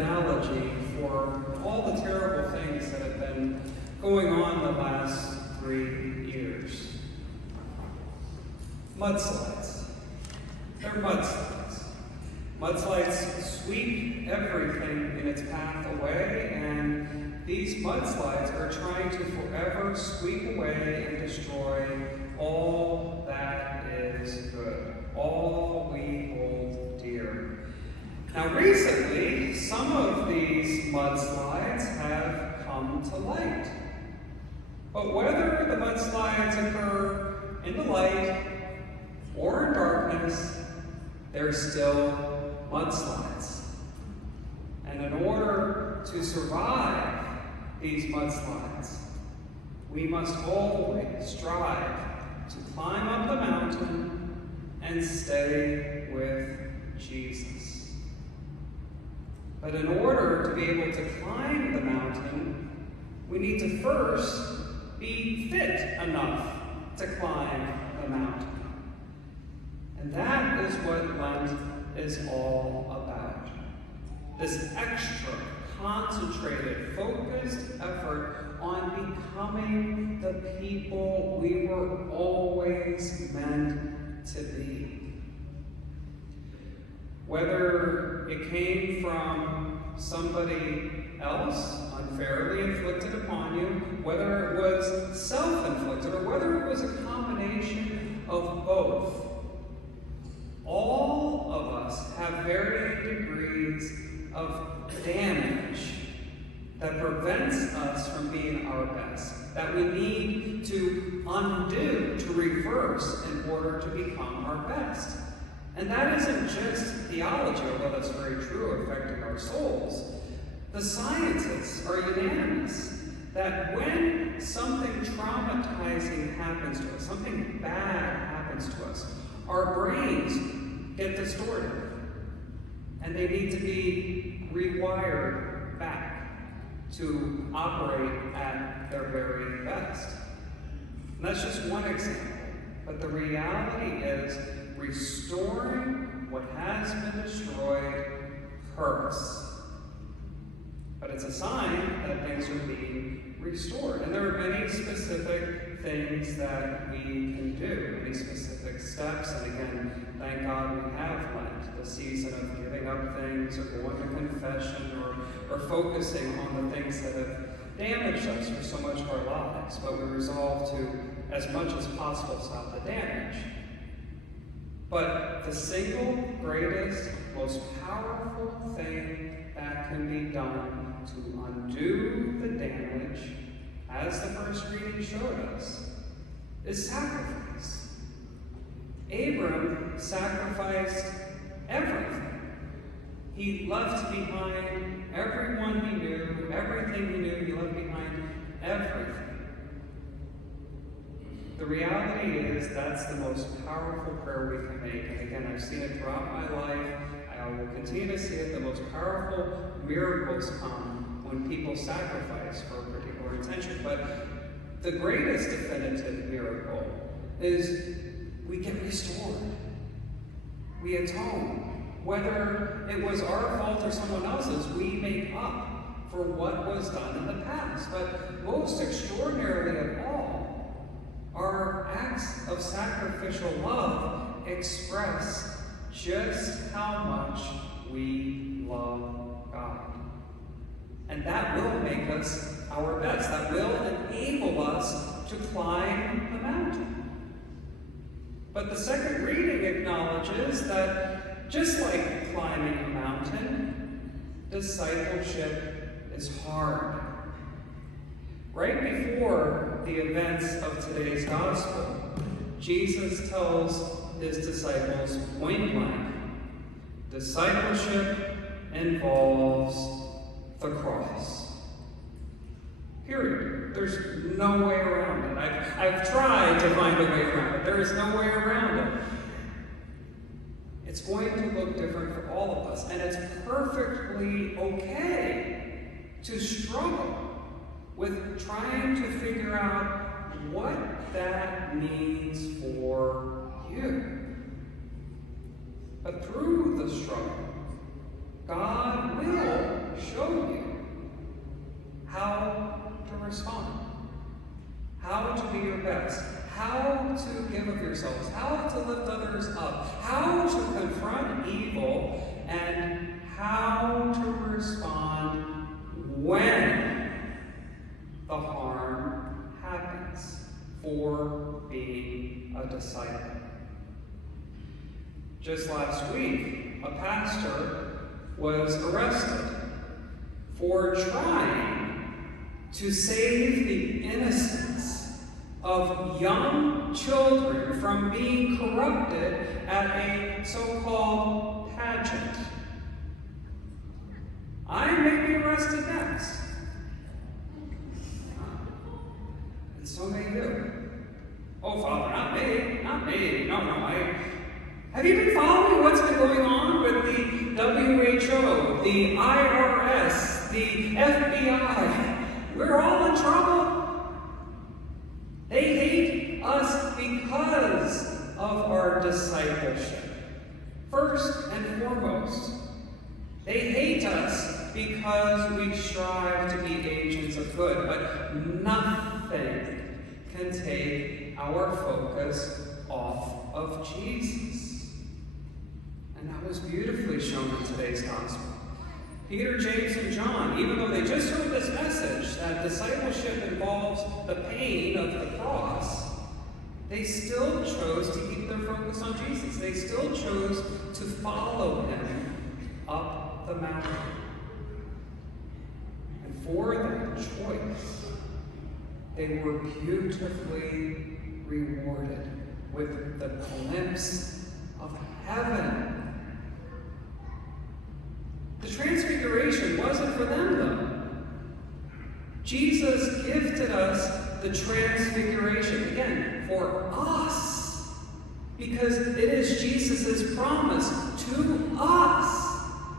analogy for all the terrible things that have been going on the last 3 years. Mudslides. They're mudslides. Mudslides sweep everything in its path away, and these mudslides are trying to forever sweep away and destroy all that is good, all we hold dear. Now recently, some of these mudslides have come to light. But whether the mudslides occur in the light or in darkness, they're still mudslides. And in order to survive these mudslides, we must always strive to climb up the mountain and stay with Jesus. But in order to be able to climb the mountain, we need to first be fit enough to climb the mountain. And that is what Lent is all about. This extra, concentrated, focused effort on becoming the people we were always meant to be. Whether it came from somebody else unfairly inflicted upon you, whether it was self-inflicted, or whether it was a combination of both, all of us have varying degrees of damage that prevents us from being our best, that we need to undo, to reverse in order to become our best. And that isn't just theology, although that's very true, affecting our souls. The scientists are unanimous that when something traumatizing happens to us, something bad happens to us, our brains get distorted, and they need to be rewired back to operate at their very best. And that's just one example, but the reality is restoring what has been destroyed hurts. But it's a sign that things are being restored. And there are many specific things that we can do, many specific steps. And again, thank God we have Lent, the season of giving up things or going to confession or focusing on the things that have damaged us for so much of our lives. But we resolve to, as much as possible, stop the damage. But the single greatest, most powerful thing that can be done to undo the damage, as the first reading showed us, is sacrifice. Abram sacrificed everything. He left behind everyone he knew, everything he knew, he left behind everything. The reality is that's the most powerful prayer we can make. And again, I've seen it throughout my life. I will continue to see it. The most powerful miracles come when people sacrifice for a particular intention. But the greatest definitive miracle is we get restored. We atone. Whether it was our fault or someone else's, we make up for what was done in the past. But most extraordinarily of all, our acts of sacrificial love express just how much we love God. And that will make us our best. That will enable us to climb the mountain. But the second reading acknowledges that just like climbing a mountain, discipleship is hard. Right before the events of today's gospel, Jesus tells his disciples point blank, discipleship involves the cross. Period. There's no way around it. I've tried to find a way around it. There is no way around it. It's going to look different for all of us, and it's perfectly okay to struggle with trying to figure out what that means for you. But through the struggle, God will resources, how to lift others up, how to confront evil, and how to respond when the harm happens for being a disciple. Just last week, a pastor was arrested for trying to save the innocence of young children from being corrupted at a so-called pageant. I may be arrested next. And so may you. Oh, Father, not me. No. Have you been following what's been going on with the WHO, the IRS, the FBI? We're all in trouble. They hate us because of our discipleship. First and foremost, they hate us because we strive to be agents of good, but nothing can take our focus off of Jesus. And that was beautifully shown in today's gospel. Peter, James, and John, even though they just heard this message that discipleship involves the pain of the cross, they still chose to keep their focus on Jesus. They still chose to follow him up the mountain. And for that choice, they were beautifully rewarded with the glimpse of heaven. The transfiguration wasn't for them, though. Jesus gifted us the transfiguration, again, for us. Because it is Jesus' promise to us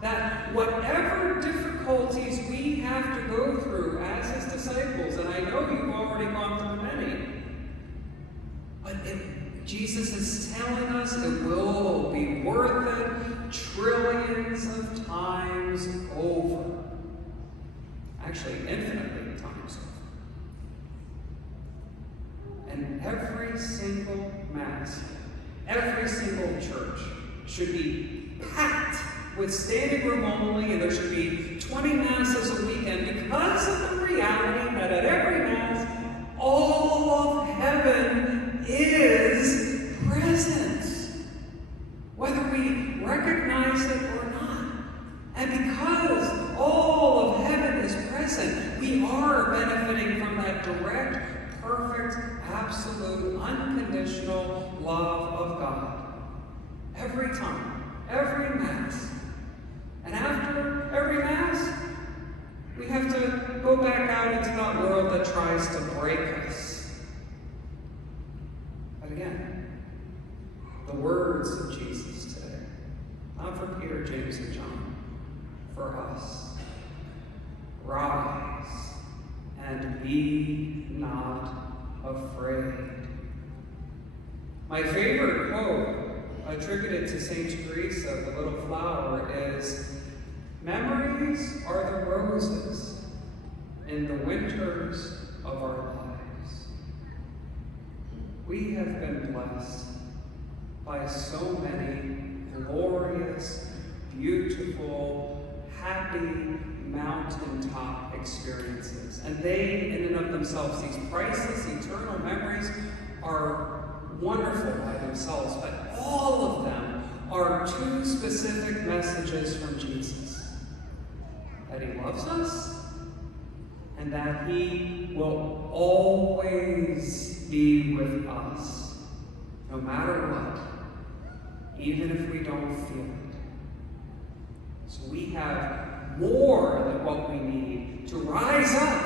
that whatever difficulties we have to go through as his disciples, and I know you've already gone through many, but Jesus is telling us it will be worth it trillions of times over. Actually, infinitely times over. And every single Mass, every single church should be packed with standing room only, and there should be 20 Masses a weekend because of the reality that at every Mass, all of heaven is present, whether we recognize it or not. And because all of heaven is present, we are benefiting from that direct, perfect, absolute, unconditional love of God. Every time, every Mass. And after every Mass, we have to go back out into that world that tries to break us. But again, the words of Jesus today, not for Peter, James, and John, for us. Rise and be not afraid. My favorite quote attributed to Saint Teresa, the little flower, is, "Memories are the roses in the winters of our lives." We have been blessed by so many glorious, beautiful, happy mountaintop experiences. And they, in and of themselves, these priceless, eternal memories, are wonderful by themselves, but all of them are two specific messages from Jesus. That he loves us, and that he will always be with us, no matter what, even if we don't feel it. So we have more than what we need to rise up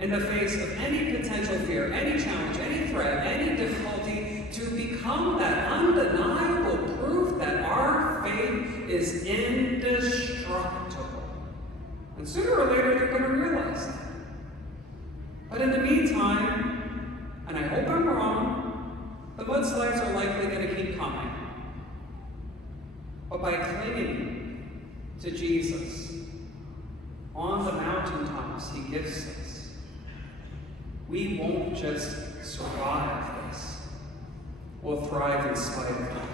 in the face of any potential fear, any challenge, any threat, any difficulty, to become that undeniable proof that our faith is indestructible. And sooner or later, they're going to realize that. But in the meantime, and I hope I'm wrong, the mudslides are likely going to keep coming. But by clinging to Jesus on the mountaintops he gives us, we won't just survive this. will thrive in spite of them.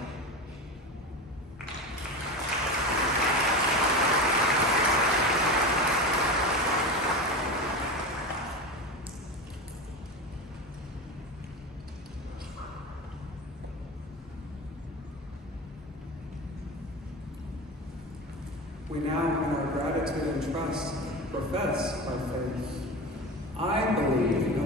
We now, in our gratitude and trust, profess our faith. I believe